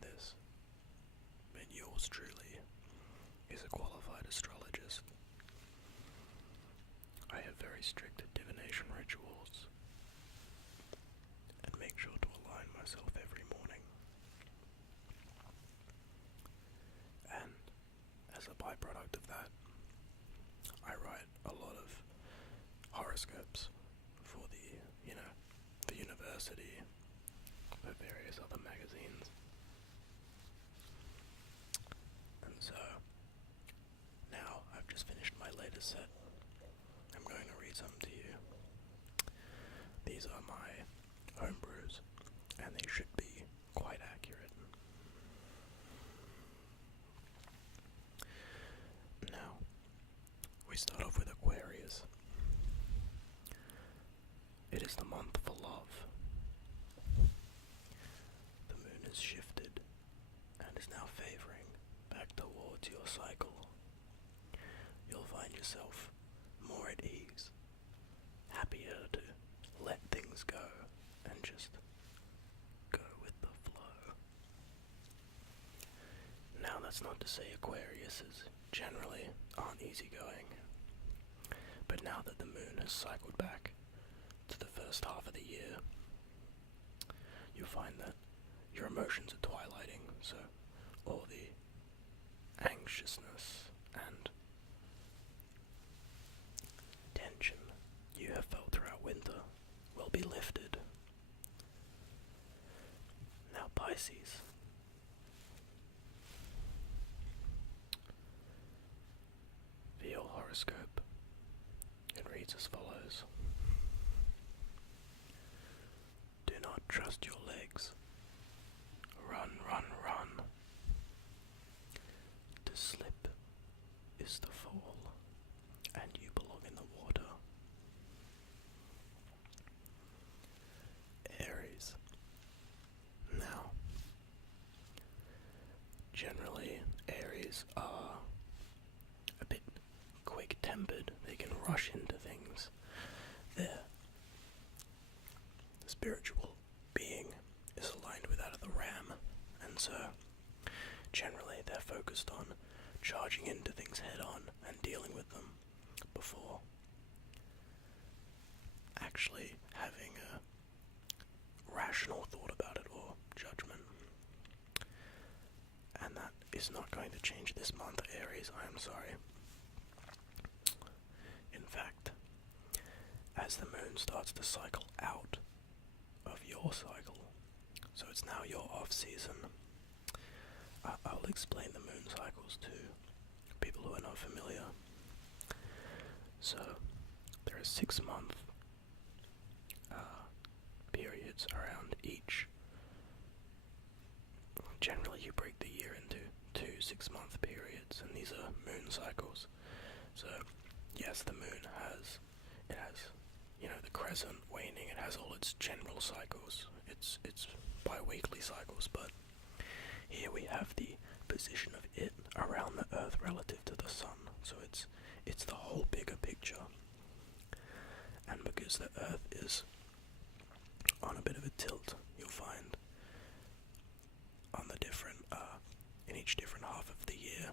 this, but yours truly is a qualified astrologist. I have very strict divination rituals and make sure to align myself every morning. And as a byproduct of that, I write a lot of horoscopes for the university, for various other magazines. And so, now I've just finished my latest set. I'm going to read some to you. These are my homebrews, and they should be quite accurate. Now, we start off with Aquarius. It is the month for love. The moon has shifted and is now favoring back towards your cycle. You'll find yourself more at ease, happier to let things go and just go with the flow. Now, that's not to say Aquariuses generally aren't easygoing, but now that the moon has cycled back to the first half of the year, you find that your emotions are twilighting, so all the anxiousness and tension you have felt throughout winter will be lifted. Now, Pisces. For your horoscope, it reads as follows. Do not trust your legs. Run, run, run. To slip is to fall, and you belong in the water. Aries. Now, generally, Aries are a bit quick-tempered. They can rush into things. Their spiritual being is aligned with that of the ram, and so generally they're focused on charging into things head-on and dealing with them before actually having a rational thought about it or judgment. And that is not going to change this month, Aries, I am sorry. In fact, as the moon starts to cycle out of your cycle, so it's now your off-season, I'll explain the moon cycles to people who are not familiar. So, there are 6-month periods around each. Generally, you break the year into 2 6-month periods, and these are moon cycles. So, yes, the moon has the crescent waning. It has all its general cycles. It's bi-weekly cycles, but here we have the position of it around the Earth relative to the Sun. So it's the whole bigger picture. And because the Earth is on a bit of a tilt, you'll find on the different in each different half of the year,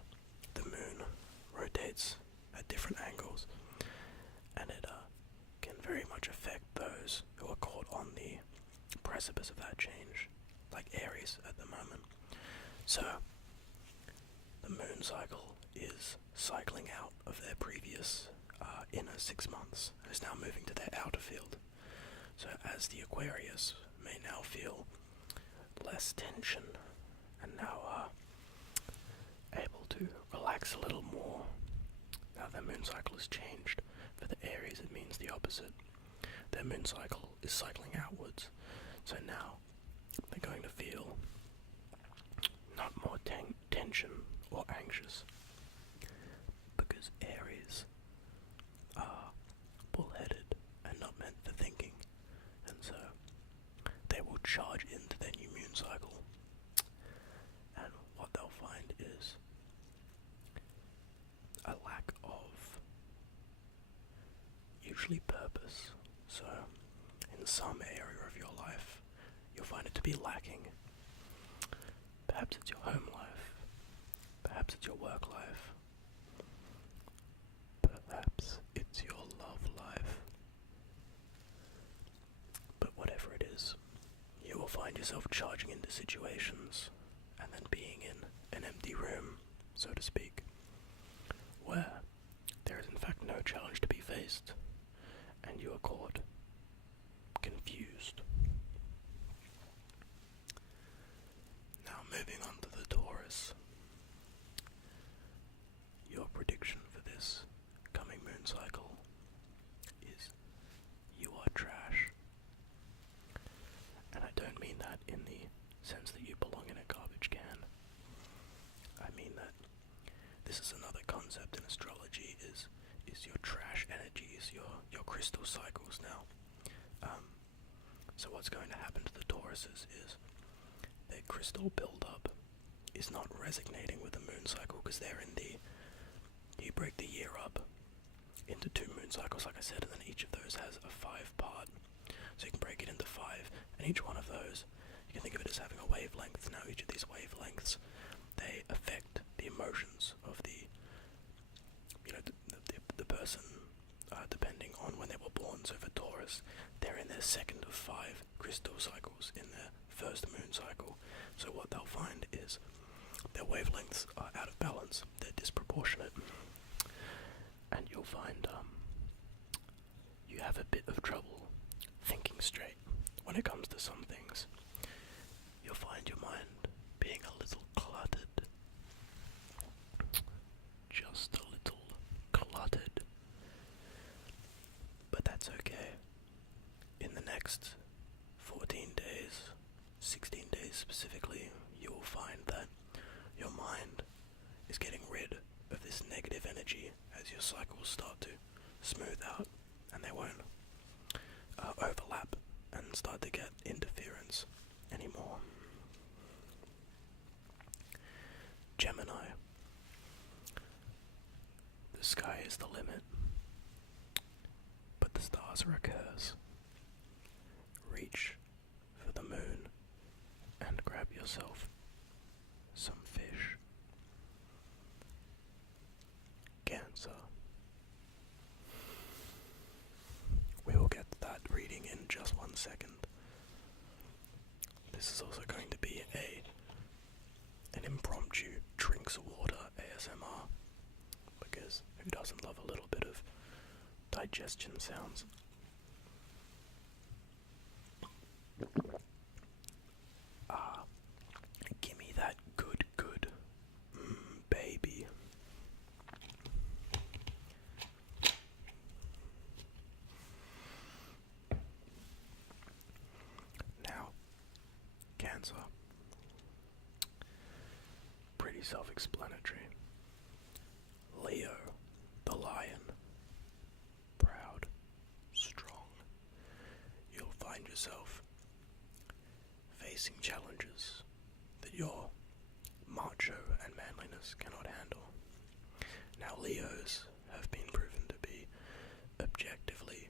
the moon rotates at different angles, and it can very much affect those who are caught on the precipice of that change, like Aries at the moment. So, the moon cycle is cycling out of their previous inner 6 months and is now moving to their outer field. So, as the Aquarius may now feel less tension and now able to relax a little more. Now their moon cycle has changed. For the Aries, it means the opposite. Their moon cycle is cycling outwards. So now they're going to feel not more tension or anxious, because Aries are bullheaded and not meant for thinking, and so they will charge into their new moon cycle, and what they'll find is a lack of usually purpose. So in some area of your life you'll find it to be lacking. Perhaps it's your home life. Perhaps it's your work life. Perhaps it's your love life. But whatever it is, you will find yourself charging into situations and then being in an empty room, so to speak, where there is in fact no challenge to be faced, and you are caught confused. Now moving on to the Taurus. Your prediction for this coming moon cycle is you are trash. And I don't mean that in the sense that you belong in a garbage can. I mean that this is another concept in astrology, is your trash energies, your crystal cycles now. So what's going to happen to the Tauruses is their crystal build-up is not resonating with the moon cycle, because they're in the... You break the year up into 2 moon cycles, like I said, and then each of those has a 5-part. So you can break it into 5, and each one of those, you can think of it as having a wavelength. Now each of these wavelengths, they affect the emotions of the person, depending on when they were born. So for Taurus, they're in their second of 5 crystal cycles in their first moon cycle. So what they'll find is their wavelengths are out of balance, they're disproportionate, and you'll find you have a bit of trouble thinking straight when it comes to some things. You'll find your mind being a little cluttered, just a little cluttered, but that's okay. In the next 14 days, 16 days specifically, you will find that your mind is getting rid of this negative energy as your cycles start to smooth out, and they won't overlap and start to get interference anymore. Gemini. The sky is the limit, but the stars are a curse. Reach for the moon and grab yourself some fish. Cancer. We will get to that reading in just 1 second. This is also going to be an impromptu drinks water ASMR, because who doesn't love a little bit of digestion sounds? Gimme that good, baby. Now, Cancer. Pretty self-explanatory. Leo, the lion. Proud, strong. You'll find yourself facing challenges that your macho and manliness cannot handle. Now, Leos have been proven to be objectively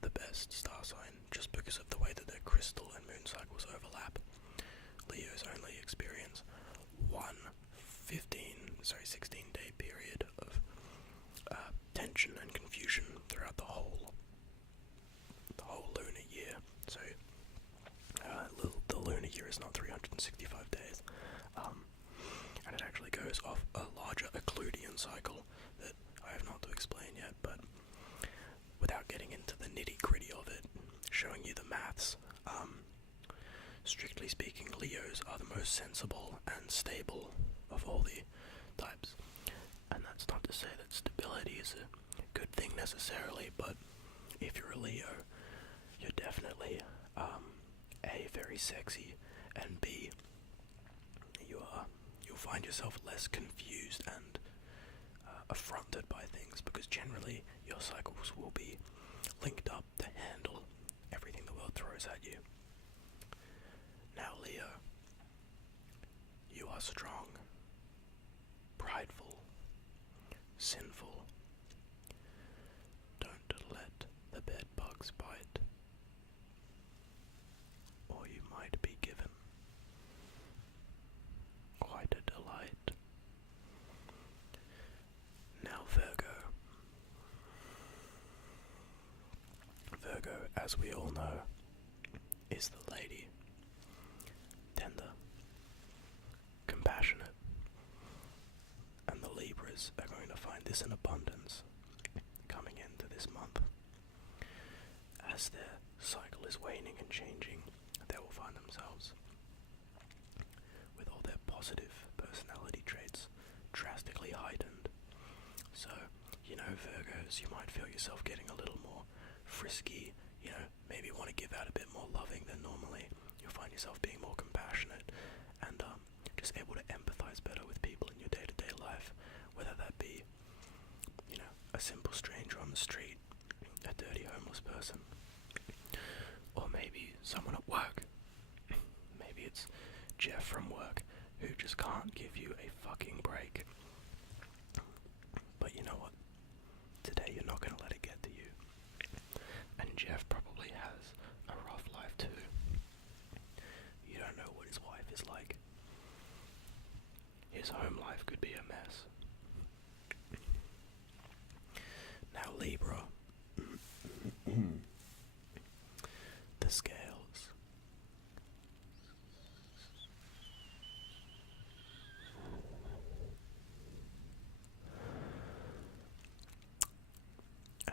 the best star sign just because of the way that their crystal and moon cycles overlap. Leos only experience one 16-day period of tension and confusion throughout the whole lunar year. So the lunar year is not 365 days, and it actually goes off a larger Euclidean cycle that I have not to explain yet, but without getting into the nitty-gritty of it, showing you the maths, strictly speaking, Leos are the most sensible and stable of all the types. And that's not to say that stability is a good thing necessarily, but if you're a Leo, you're definitely A, very sexy, and B, you'll find yourself less confused and affronted by things, because generally your cycles will be linked up to handle everything the world throws at you. Now, Leo, you are strong, prideful, sinful. Don't let the bed bugs bite, or you might be given. as we all know, is the lady. Tender, compassionate, and the Libras are going to find this in abundance coming into this month. As their cycle is waning and changing, they will find themselves with all their positive personality traits drastically heightened. So, Virgos, you might feel yourself getting a little more frisky, maybe want to give out a bit more loving than normally. You'll find yourself being more compassionate and just able to empathize better with people in your day-to-day life, whether that be, a simple stranger on the street, a dirty homeless person, or maybe someone at work. Maybe it's Jeff from work who just can't give you a fucking break. But you know what? Today you're not going to let it get to you. And Jeff probably has a rough life too. You don't know what his wife is like. His home life could be a mess. Now Libra. The scales.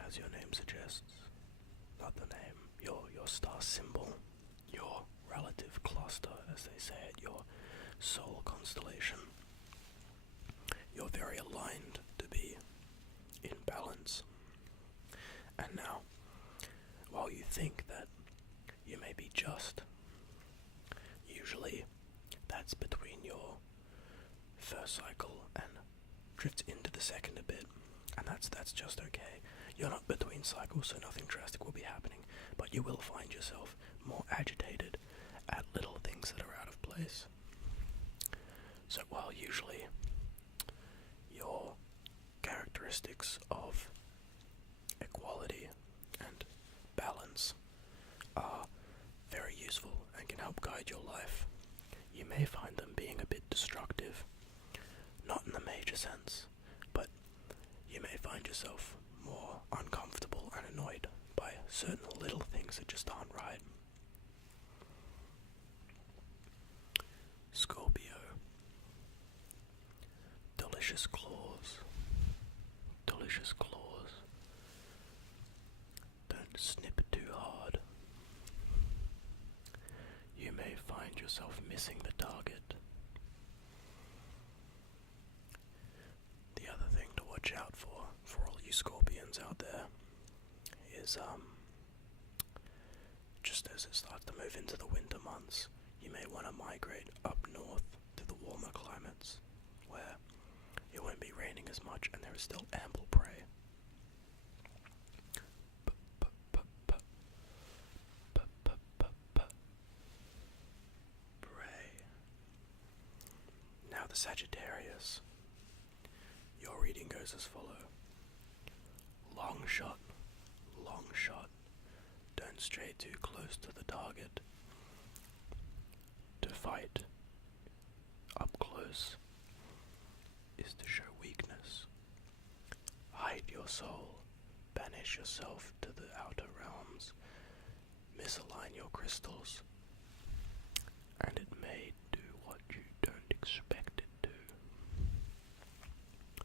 As your name suggests, not the name, your star symbol, your relative cluster, as they say it, your soul constellation. You're very aligned to be in balance. And now, while you think that you may be just, usually that's between your first cycle and drifts into the second a bit, and that's just okay. You're not between cycles, so nothing drastic will be happening, but you will find yourself more agitated at little things that are out of place. So while usually your characteristics of equality and balance are very useful and can help guide your life, you may find them being a bit destructive. Not in the major sense, but you may find yourself more uncomfortable and annoyed by certain little things that just aren't right. Scorpio. Delicious claws. Delicious claws. Don't snip too hard. You may find yourself missing the target. The other thing to watch out for all you Scorpions out there, is just as it starts to move into the winter months, you may want to migrate up north to the warmer climates, where it won't be raining as much and there is still ample prey. Prey. Now the Sagittarius. Your reading goes as follows. Long shot, long shot. Don't stray too close to the target. To fight up close is to show weakness. Hide your soul, banish yourself to the outer realms, misalign your crystals, and it may do what you don't expect it to.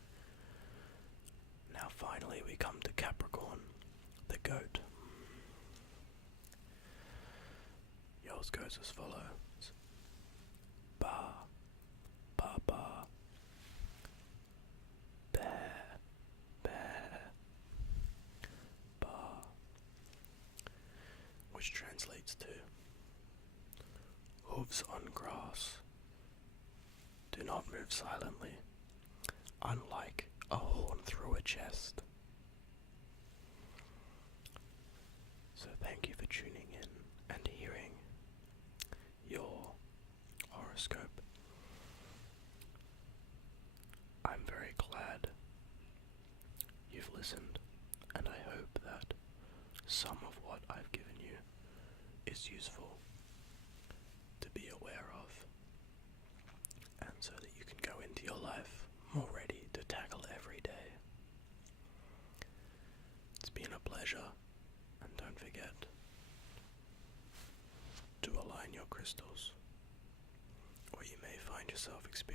Now finally we come to Capricorn, the goat. Yours goes as follows. Ba, ba, ba. Bear, bear. Ba. Which translates to hooves on grass. Do not move silently, unlike a horn through a chest. So thank you for tuning in and hearing your horoscope. I'm very glad you've listened, and I hope that some of what I've given you is useful to be aware of, and so that you can go into your life more ready to tackle every day. It's been a pleasure, and don't forget, to align your crystals, or you may find yourself experiencing